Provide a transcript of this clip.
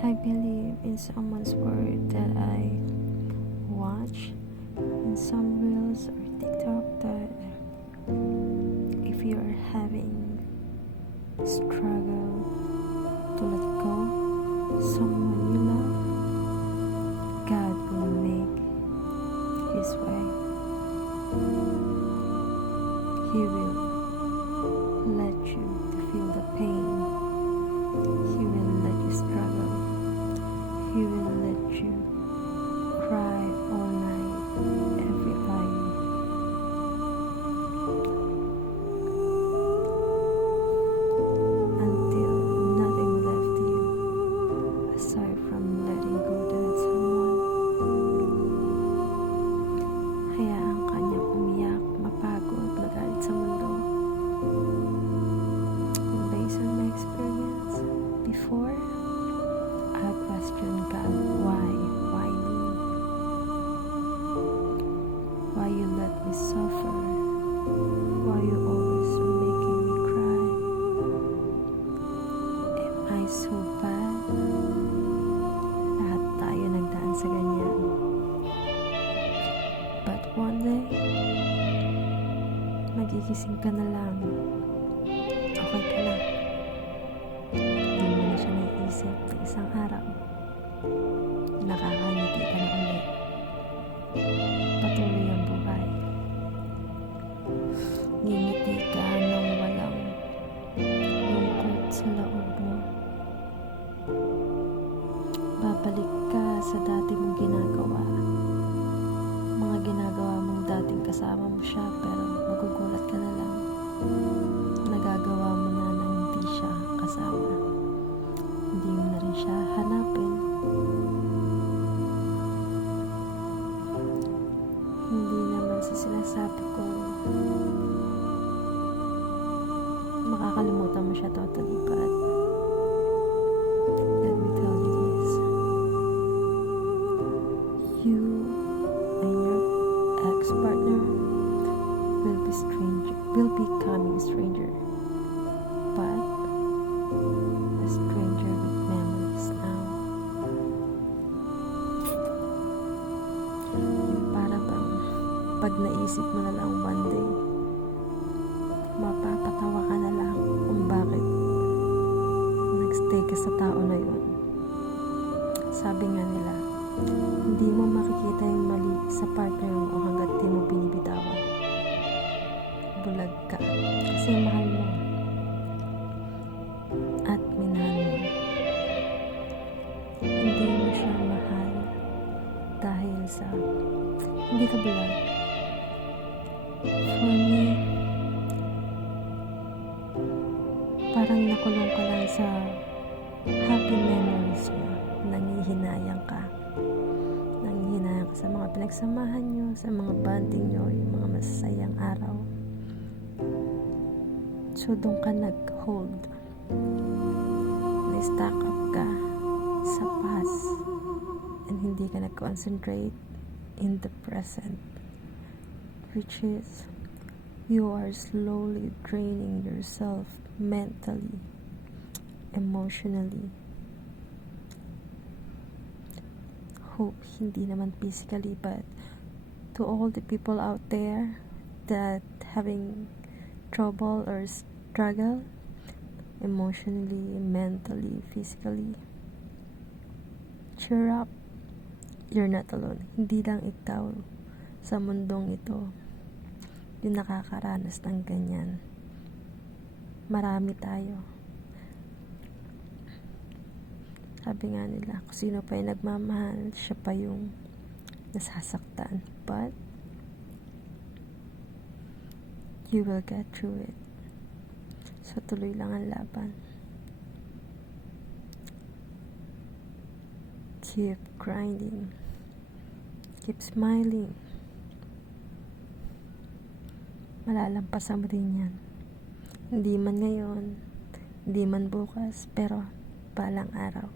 I believe in someone's word that I watch in some reels or TikTok that if you are having struggle to let go someone you love, God will make His way. He will let you to feel the pain. He will let you struggle. He will let you cry all night, every time. Until nothing left you aside from letting go that someone. Hayaan ka niyang umiyak, mapagod, magalit sa mundo. Based on my experience before, I questioned God, why me? Why you let me suffer? Why you always making me cry? Am I so bad? Lahat tayo nagdaan sa ganyan. But one day, magigising ka na lang. Okay ka na. Hindi mo na siya naiisip na isang araw. Nakakangiti ka na ulit. Patuloy ang buhay. Ngingiti ka nang walang lungkot sa loob mo. Babalik ka sa dati mong ginagawa. Mga ginagawa mong dating kasama mo siya, pero magugulat ka na lang. Nagagawa mo na hindi siya kasama. Hindi mo na rin siya hanapin. Hindi naman sa sinasabi ko makakalimutan mo siya totally, but let me tell you this. You and your ex-partner will becoming stranger, but a stranger with memories now. Para bang pag naisip mo na lang one day, mapapatawa ka na lang kung bakit nagstay ka sa tao na yun. Sabi nga nila, hindi mo makikita yung mali sa partner mo hanggat di mo binibitawan. Bulag ka kasi mahal mo at minahal mo. Hindi mo siya mahal dahil sa hindi ka bulag. For me, parang nakulong ka lang sa happy memories niya. Nangihinayang ka sa mga pinagsamahan nyo, sa mga bonding nyo, yung mga masasayang araw. So doon ka nag-hold, na-stack up ka sa past, and hindi ka nag-concentrate in the present, which is you are slowly draining yourself mentally, emotionally. Hope hindi naman physically, but to all the people out there that having trouble or struggle emotionally, mentally, physically, cheer up. You're not alone. Hindi lang ikaw sa mundong ito yung nakakaranas ng ganyan. Marami tayo. Sabi nga nila, kung sino pa yung nagmamahal, siya pa yung nasasaktan. But you will get through it. So tuloy lang ang laban. Keep grinding. Keep smiling. Malalampasan mo din yan. Hindi man ngayon, hindi man bukas, pero balang araw.